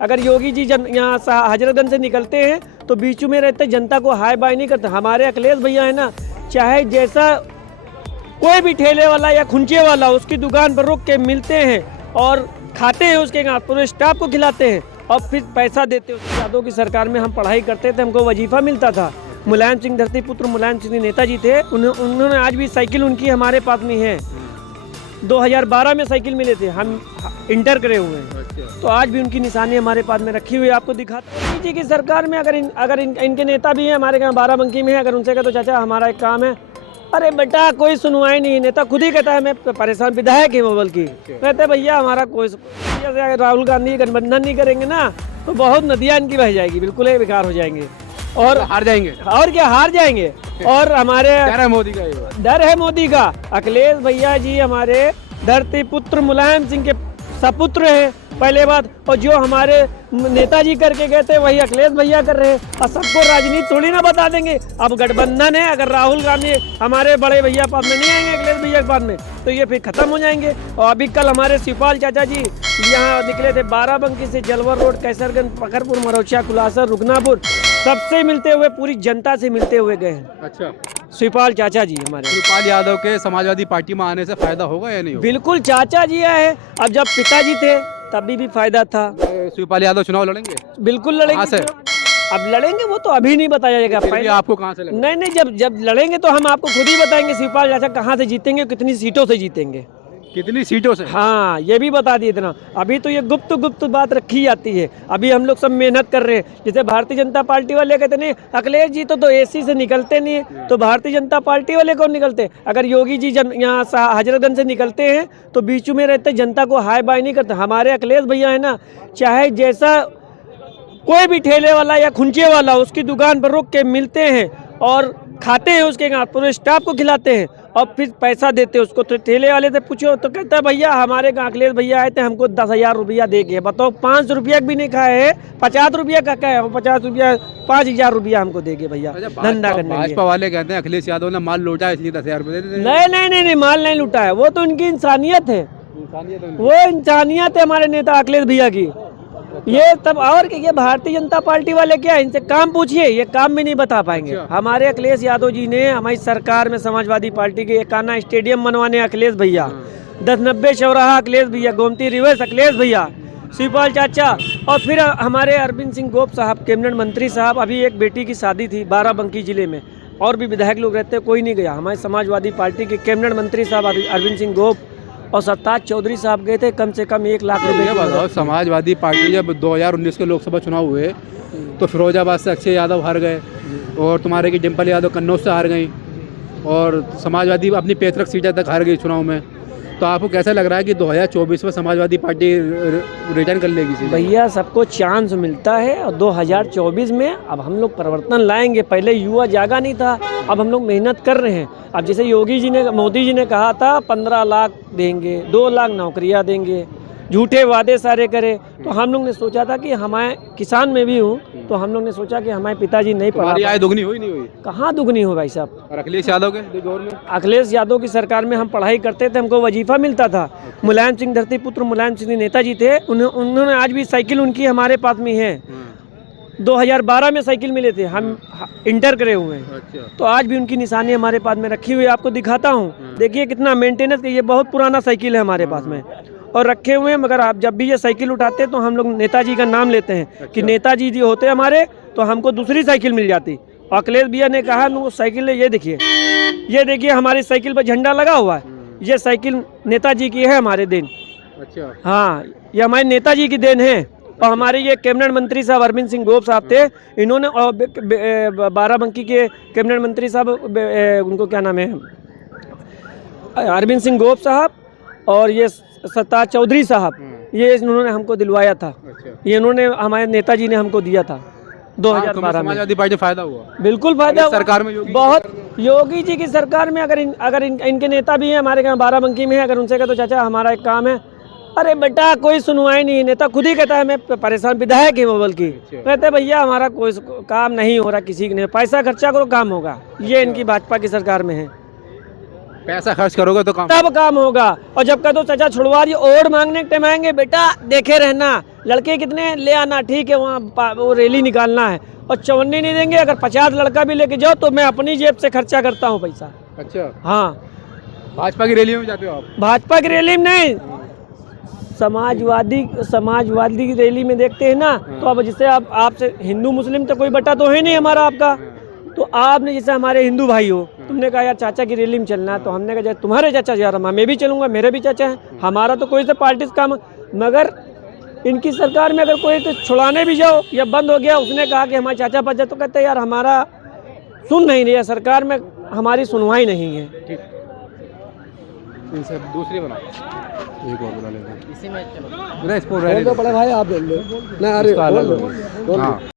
अगर योगी जी यहाँ हजरतगंज से निकलते हैं तो बीच में रहते जनता को हाय बाय नहीं करते। हमारे अखिलेश भैया है ना, चाहे जैसा कोई भी ठेले वाला या खुंचे वाला उसकी दुकान पर रुक के मिलते हैं और खाते हैं, उसके यहाँ पूरे स्टाफ को खिलाते हैं और फिर पैसा देते हैं। यादव की सरकार में हम पढ़ाई करते थे, हमको वजीफा मिलता था। मुलायम सिंह धरती पुत्र मुलायम सिंह नेताजी थे, उन्होंने आज भी साइकिल उनकी हमारे पास में है। 2012 में साइकिल मिले थे, हम इंटर करे हुए हैं, तो आज भी उनकी निशानी हमारे पास में रखी हुई है। आपको दिखाते हैं जी की सरकार में अगर इनके नेता भी हैं हमारे यहाँ बाराबंकी में है, अगर उनसे कहे तो चाचा हमारा एक काम है, अरे बेटा कोई सुनवाई नहीं। नेता खुद ही कहता है मैं परेशान, विधायक है मोबाइल की, कहते भैया हमारा कोई राहुल गांधी गठबंधन नहीं करेंगे ना तो बहुत नदियाँ इनकी बह जाएगी, बिल्कुल ही बेकार हो जाएंगे और हार जाएंगे। और क्या हार जाएंगे। और हमारे डर है मोदी का, डर है मोदी का। अखिलेश भैया जी हमारे धरती पुत्र मुलायम सिंह के सपुत्र हैं पहले बात, और जो हमारे नेताजी करके गए थे वही अखिलेश भैया कर रहे हैं। और सबको राजनीति थोड़ी ना बता देंगे। अब गठबंधन है, अगर राहुल गांधी हमारे बड़े भैया पास में नहीं आएंगे अखिलेश भैया के पास में तो ये फिर खत्म हो जाएंगे। और अभी कल हमारे शिवपाल चाचा जी यहाँ निकले थे बाराबंकी से, जलवर रोड, कैसरगंज, पकरपुर, मरौचा, कुलासर, रुकनापुर, सबसे मिलते हुए, पूरी जनता से मिलते हुए गए हैं। अच्छा, शिवपाल चाचा जी हमारे। शिवपाल यादव के समाजवादी पार्टी में आने से फायदा होगा या नहीं होगा? बिल्कुल, चाचा जी आए। अब जब पिताजी थे तभी भी फायदा था। शिवपाल यादव चुनाव लड़ेंगे? बिल्कुल लड़ेंगे। अब लड़ेंगे वो तो अभी नहीं बताया जाएगा। पहले आपको कहाँ से लड़ेंगे? नहीं, जब लड़ेंगे तो हम आपको खुद ही बताएंगे शिवपाल चाचा कहाँ से जीतेंगे, कितनी सीटों से जीतेंगे। कितनी सीटों से? हाँ, ये भी बता दिए इतना। अभी तो ये गुप्त बात रखी जाती है। अभी हम लोग सब मेहनत कर रहे हैं। जैसे भारतीय जनता पार्टी वाले कहते नहीं अखिलेश जी तो एसी से निकलते नहीं है, तो भारतीय जनता पार्टी वाले कौन निकलते? अगर योगी जी यहाँ हजरतगंज से निकलते हैं तो बीच में रहते जनता को हाय बाय नहीं करते। हमारे अखिलेश भैया है ना, चाहे जैसा कोई भी ठेले वाला या खुंचे वाला उसकी दुकान पर रुक के मिलते हैं और खाते हैं, उसके यहाँ पूरे स्टाफ को खिलाते हैं और फिर पैसा देते हैं उसको। तो ठेले वाले से पूछो तो कहता है भैया हमारे यहाँ अखिलेश भैया आए थे, हमको 10,000 रुपया दे गए। बताओ, 5 रुपया भी नहीं खाए है, 50 रुपया का क्या है, 50 रुपया 5,000 रुपया हमको दे गए भैया धंधा करने। भाजपा वाले कहते हैं अखिलेश यादव ने माल लूटा इसलिए 10,000 रुपये दे। नहीं, माल नहीं लूटा है, वो तो उनकी इंसानियत है। वो इंसानियत है हमारे नेता अखिलेश भैया की। ये तब और ये भारतीय जनता पार्टी वाले क्या, इनसे काम पूछिए, ये काम भी नहीं बता पाएंगे। हमारे अखिलेश यादव जी ने हमारी सरकार में समाजवादी पार्टी के एकाना स्टेडियम बनवाने अखिलेश भैया, 1090 चौराहा अखिलेश भैया, गोमती रिवर्स अखिलेश भैया, शिवपाल चाचा, और फिर हमारे अरविंद सिंह गोप साहब कैबिनेट मंत्री साहब। अभी एक बेटी की शादी थी बाराबंकी जिले में, और भी विधायक लोग रहते, कोई नहीं गया। हमारे समाजवादी पार्टी के कैबिनेट मंत्री साहब अरविंद सिंह गोप और सत्ताज चौधरी साहब गए थे, कम से कम 1 लाख रुपए। बताओ, समाजवादी पार्टी जब 2019 के लोकसभा चुनाव हुए तो फिरोजाबाद से अक्षय यादव हार गए और तुम्हारे की डिम्पल यादव कन्नौज से हार गई और समाजवादी अपनी पैतृक सीटें तक हार गई चुनाव में। तो आपको कैसा लग रहा है कि 2024 में समाजवादी पार्टी रिटर्न कर लेगी? भैया सबको चांस मिलता है और 2024 में अब हम लोग परिवर्तन लाएंगे। पहले युवा जागा नहीं था, अब हम लोग मेहनत कर रहे हैं। अब जैसे मोदी जी ने कहा था 15 लाख देंगे, 2 लाख नौकरियां देंगे, झूठे वादे सारे करे। तो हम लोग ने सोचा था कि हमारे किसान में भी हूँ, तो हम लोग ने सोचा कि हमारे पिताजी नहीं पढ़ा। आय दुगनी हुई नहीं हुई? कहाँ दुगनी हो भाई साहब। और अखिलेश यादव के दौर में? अखिलेश यादव की सरकार में हम पढ़ाई करते थे, हमको वजीफा मिलता था। मुलायम सिंह धरती पुत्र मुलायम सिंह नेताजी थे, उन्होंने आज भी साइकिल उनकी हमारे पास में है। 2012 में साइकिल मिले थे, हम इंटर करे हुए हैं, तो आज भी उनकी निशानी हमारे पास में रखी हुई है। आपको दिखाता हूँ, देखिए कितना मेंटेनेंस, ये बहुत पुराना साइकिल है हमारे पास में और रखे हुए हैं। मगर आप जब भी ये साइकिल उठाते हैं तो हम लोग नेताजी का नाम लेते हैं कि नेताजी जी होते हमारे, तो हमको दूसरी साइकिल मिल जाती। अखिलेश भैया ने कहा वो साइकिल, ये देखिए हमारी साइकिल पर झंडा लगा हुआ है, ये साइकिल नेताजी की है हमारे दिन। अच्छा, हाँ, ये हमारे नेताजी की देन है। और हमारे ये कैबिनेट मंत्री साहब अरविंद सिंह गोप साहब थे, इन्होंने बाराबंकी के कैबिनेट मंत्री साहब, उनको क्या नाम है, अरविंद सिंह गोप साहब, और ये सत्ताज चौधरी साहब, ये इन्होंने हमको दिलवाया था। ये इन्होंने हमारे नेताजी ने हमको दिया था 2012 में। समाजवादी पार्टी फायदा हुआ? बिल्कुल फायदा हुआ सरकार में। बहुत योगी जी की सरकार में अगर इनके नेता भी हैं हमारे यहाँ बाराबंकी में है, अगर उनसे कहे तो चाचा हमारा एक काम है, अरे बेटा कोई सुनवाई नहीं। नेता खुद ही कहता है मैं परेशान, विधायक है मोबाइल की, कहते भैया हमारा कोई काम नहीं हो रहा, किसी के नहीं, पैसा खर्चा करो काम होगा। ये इनकी भाजपा की सरकार में है। पैसा खर्च करोगे तो काम तब काम होगा। और जब कह दो चाचा छुड़वा दिए, और मांगने के टाइम आएंगे, बेटा देखे रहना, लड़के कितने ले आना, ठीक है वहाँ वो रैली निकालना है, और चवन्नी नहीं देंगे। अगर 50 लड़का भी लेके जाओ तो मैं अपनी जेब से खर्चा करता हूँ पैसा। अच्छा, हाँ, भाजपा की रैलियों में जाते हो आप? भाजपा की रैली में नहीं, समाजवादी की रैली में देखते हैं ना। तो अब जैसे आप आपसे हिंदू मुस्लिम तो कोई बटा तो है नहीं हमारा आपका, तो आपने जैसे हमारे हिंदू भाई हो, तुमने कहा यार चाचा की रैली में चलना है, तो हमने कहा यार तुम्हारे चाचा जा रहा, मैं भी चलूंगा, मेरे भी चाचा हैं, हमारा तो कोई से पार्टी से काम। मगर इनकी सरकार में अगर कोई तो छुड़ाने भी जाओ या बंद हो गया, उसने कहा कि हमारे चाचा पाचा, तो कहते हैं यार हमारा सुन नहीं रही है सरकार में, हमारी सुनवाई नहीं है। ठीक, इनसे दूसरी बनाओ, एक और बना लेते हैं इसी में। चलो, इसको रहने दो। बड़े भाई आप बोल लो ना, अरे इसका अलग हो गया। हाँ।